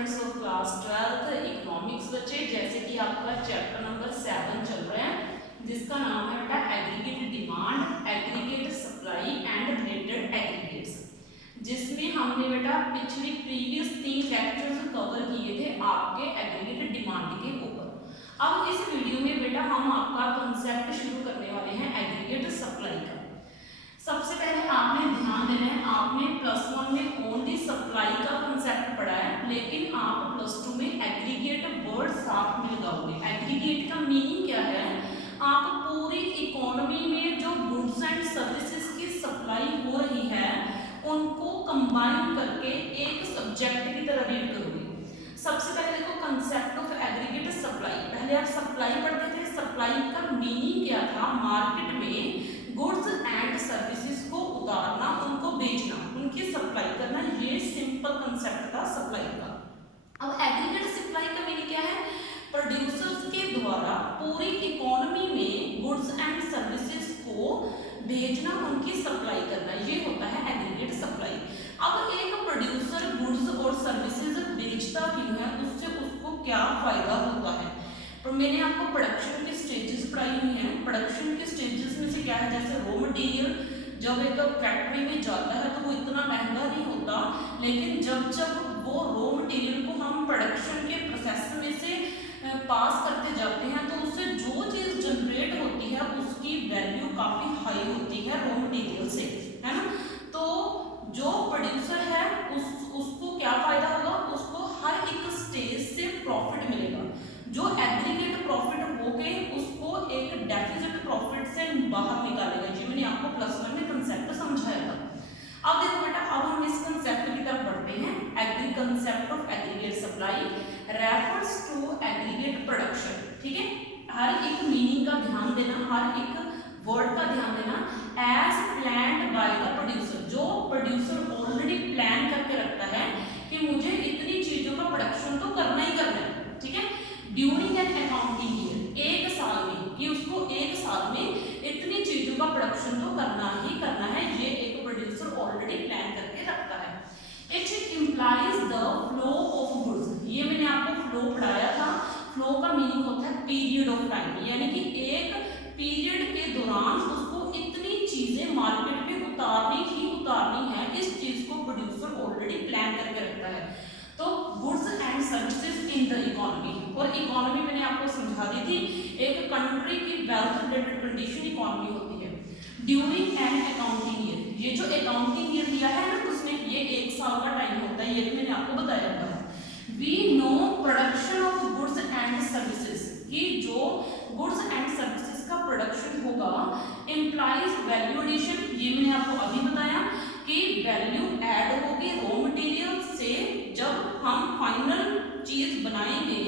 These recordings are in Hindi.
Students of class 12th economics बच्चे, जैसे कि आपका चैप्टर नंबर 7 चल रहा है जिसका नाम है बेटा aggregate demand, aggregate supply and related aggregates, जिसमें हमने बेटा पिछली प्रीवियस 3 लेक्चर्स कवर किए थे आपके एग्रीगेट डिमांड के ऊपर। अब इस वीडियो में बेटा हम आपका कंसेप्ट शुरू करने वाले हैं एग्रीगेट सप्लाई का। सबसे पहले आपने ध्यान देना है, आपने +1 में ओनली सप्लाई का कंसेप्ट पढ़ा है, लेकिन आप +2 में एग्रीगेट वर्ड साथ में लगाओगे। एग्रीगेट का मीनिंग क्या है? आप पूरी इकोनॉमी में जो गुड्स एंड सर्विसेज की सप्लाई हो रही है उनको कंबाइन करके एक सब्जेक्ट की तरह रीड करोगे। सबसे पहले देखो कंसेप्ट ऑफ एग्रीगेट सप्लाई। पहले आप सप्लाई पढ़ते थे, सप्लाई का मीनिंग क्या था? मार्केट में गुड्स एंड सर्विसेज को उतारना, उनको बेचना, उनकी सप्लाई करना, ये सिंपल कंसेप्ट था सप्लाई का। अब एग्रीगेट सप्लाई का मीनिंग क्या है? प्रोड्यूसर्स के द्वारा पूरी इकोनॉमी में गुड्स एंड सर्विसेज को भेजना, उनकी सप्लाई करना, ये होता है एग्रीगेट सप्लाई। अब एक प्रोड्यूसर गुड्स और सर्विसेज बेचता क्यों है, उससे उसको क्या फायदा होता है? तो मैंने आपको प्रोडक्शन के स्टेजेस पढ़ाई हुई हैं। प्रोडक्शन के स्टेजेस में से क्या है, जैसे रॉ मटेरियल जब एक फैक्ट्री में जाता है तो वो इतना महंगा नहीं होता, लेकिन जब जब वो रॉ मटेरियल को हम प्रोडक्शन के प्रोसेस में से पास करते जाते हैं तो उससे जो चीज़ जनरेट होती है उसकी वैल्यू काफ़ी हाई होती है रॉ मटेरियल से, है ना। तो जो प्रोड्यूसर है उसको क्या फ़ायदा होगा? उसको हर एक स्टेज से प्रॉफिट मिलेगा। जो एग्रीगेट प्रॉफिट हो गए उसको एक डेफिसिट प्रॉफिट से बाहर निकालेगा। ये मैंने आपको +1 में कंसेप्ट समझाया था। अब देखो बेटा, अब हम इस कंसेप्ट की तरफ बढ़ते हैं। Concept of aggregate supply refers to aggregate production. ठीक है, हर एक मीनिंग का ध्यान देना, हर एक वर्ड का ध्यान देना। As planned by the producer, जो प्रोड्यूसर ऑलरेडी प्लान करके रखता है कि मुझे इतनी चीजों का प्रोडक्शन तो करना ही करना है। ठीक है, ड्यूरिंग एन अकाउंटिंग ईयर, एक साल में, कि उसको एक साल में इतनी चीजों का प्रोडक्शन तो करना ही करना है, ये एक प्रोड्यूसर ऑलरेडी प्लान करके रखता है। It implies the flow of goods, ये मैंने आपको फ्लो पढ़ाया था। फ्लो का मीनिंग होता है पीरियड ऑफ टाइम, यानी कि एक पीरियड के दौरान उसको इतनी चीजें मार्केट में उतारनी ही उतारनी है, इस चीज को प्रोड्यूसर ऑलरेडी प्लान करके रखता है। तो goods and services in the economy, और इकोनॉमी मैंने आपको समझा दी थी, एक कंट्री की वेल्थ रिलेटेड कंडीशन इकोनॉमी होती है। ड्यूरिंग एन अकाउंटिंग ईयर, ये जो अकाउंटिंग ईयर दिया है ना उसने, ये एक साल का टाइम होता है, ये भी मैंने आपको बताया था। We know production of goods and services, कि जो गुड्स एंड सर्विसेज का प्रोडक्शन होगा इम्प्लाइज वैल्यू एडिशन, ये मैंने आपको अभी बताया कि वैल्यू ऐड होगी रॉ मटेरियल से। जब हम फाइनल चीज बनाएंगे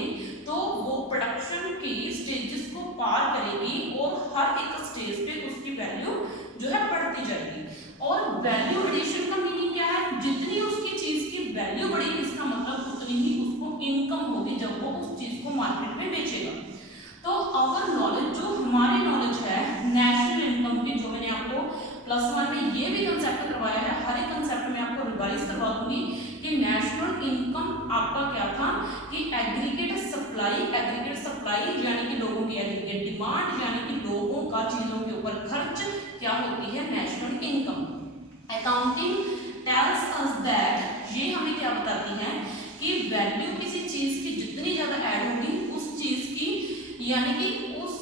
तो वो प्रोडक्शन की स्टेजेस को पार करेगी और हर एक स्टेज पे उसकी वैल्यू जो है बढ़ती जाएगी। और वैल्यू एडिशन का मीनिंग क्या है? जितनी उसकी चीज की वैल्यू बढ़ेगी, इसका मतलब उतनी ही उसको इनकम होगी जब वो उस चीज को मार्केट में बेचेगा। तो अवर नॉलेज, जो हमारी नॉलेज है नेशनल इनकम की, जो मैंने आपको +1 में ये भी कंसेप्ट करवाया है, हर एक कंसेप्ट में आपको रिवाइज करवा दूंगी कि नेशनल इनकम आपका क्या था, कि एग्रीगेट सप्लाई यानी कि लोगों की एग्रीगेट डिमांड, यानी कि लोगों का चीजों के ऊपर खर्च क्या होती है? National income. Accounting tells us that, ये हमें क्या बताती है कि वैल्यू किसी चीज की जितनी ज्यादा ऐड होगी उस चीज की, यानी कि उस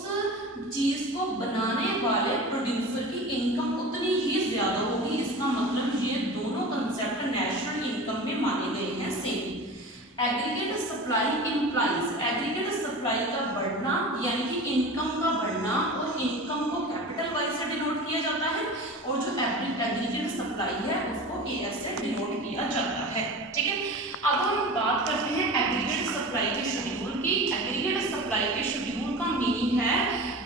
चीज को बनाने वाले प्रोड्यूसर की इनकम उतनी ही ज्यादा होगी। इसका मतलब ये दोनों कंसेप्ट नेशनल इनकम में माने गए हैं same. Aggregate supply implies, aggregate supply का बढ़ना यानी कि इनकम का बढ़ना, और इनकम को कैपिटल वाई से डिनोट किया जाता है, और जो एग्रीगेट सप्लाई है उसको एएस से डिनोट किया जाता है। ठीक है, अब हम बात करते हैं एग्रीगेट सप्लाई के शेड्यूल की। एग्रीगेट सप्लाई के शेड्यूल का मीनिंग है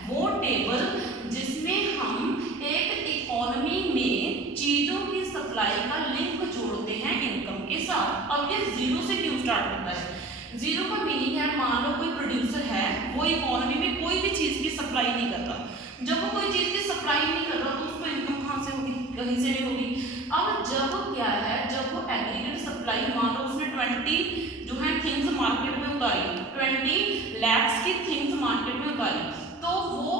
वो टेबल जिसमें हम एक इकोनॉमी में चीजों की सप्लाई का लिंक जोड़ते हैं इनकम के साथ। अब ये जीरो से क्यों स्टार्ट होता है? जीरो का मीनिंग है, मान लो कोई प्रोड्यूसर है, वो इकोनॉमी में कोई भी चीज की सप्लाई नहीं कर रहा। जब वो कोई चीज की सप्लाई नहीं कर रहा तो उसको इनकम कहाँ से होगी? कहीं से नहीं होगी। अब जब क्या है, जब वो एग्रीगेट सप्लाई मान लो उसने 20 जो है उतारी, 20 lakhs की थिंग्स मार्केट में उतारी, तो वो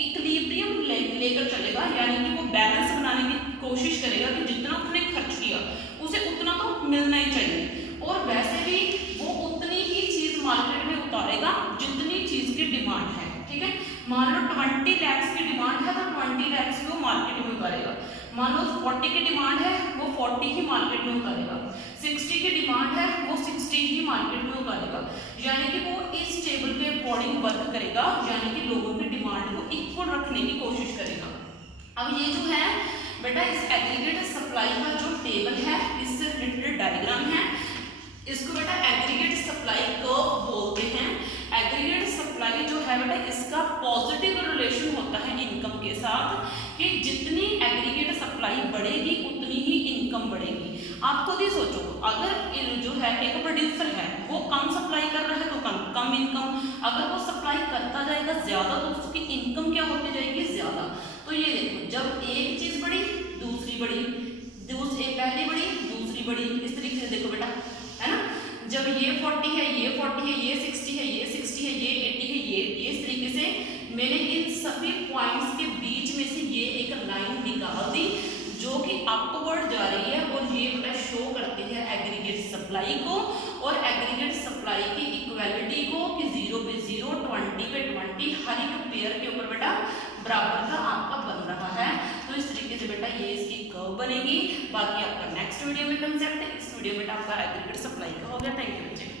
इक्विलिब्रियम लेकर चलेगा, यानी कि वो बैलेंस बनाने की कोशिश करेगा कि जितना उसने खर्च किया उसे उतना तो मिलना ही चाहिए, और वैसे भी वो उतनी ही चीज मार्केट में उतारेगा जितनी चीज की डिमांड है। ठीक है, मान लो 20 lakhs की डिमांड है तो 20 lakhs वो मार्केट में उतारेगा, मान लो 40 की डिमांड है वो 40 ही मार्केट में उतारेगा, 60 की डिमांड है वो 60 ही मार्केट में उतारेगा, यानी कि वो इस टेबल के अकॉर्डिंग वर्क करेगा, यानी कि लोगों की डिमांड को इक्वल रखने की कोशिश करेगा। अब ये जो है बेटा इस एग्रीगेट सप्लाई का जो टेबल है, इससे रिलेटेड डायग्राम है, इसको बेटा एग्रीगेट सप्लाई कर्व बोलते हैं। एग्रीगेट सप्लाई जो है बेटा इसका पॉजिटिव रिलेशन होता है इनकम के साथ, कि जितनी एग्रीगेट सप्लाई बढ़ेगी उतनी ही इनकम बढ़ेगी। आप खुद ही सोचो, अगर जो है एक प्रोड्यूसर है वो कम सप्लाई कर रहा है तो कम इनकम, अगर वो सप्लाई करता जाएगा ज्यादा तो उसकी इनकम क्या होती जाएगी, ज्यादा। तो ये देखो, जब एक चीज बढ़ी दूसरी बढ़ी, पहली बढ़ी दूसरी बढ़ी, इस तरीके से देखो बेटा, है ना, जब ये 40 है ये 40 है ये 60 है ये 60 है ये 80 है ये इस तरीके से मैंने इन सभी पॉइंट्स के बीच में से ये एक लाइन निकाल दी जो कि अपवर्ड जा रही है, और ये बेटा शो करती है एग्रीगेट सप्लाई को और एग्रीगेट सप्लाई की इक्वालिटी को, कि 0 पे 0 20 पे 20 हर एक पेयर के ऊपर बेटा बराबर का आपका बन रहा है। तो इस तरीके से बेटा ये इसकी कर्व बनेगी। बाकी आपका नेक्स्ट वीडियो में कंसेप्ट, इस वीडियो में आपका एग्रीगेट सप्लाई का हो गया। थैंक यू बच्चे।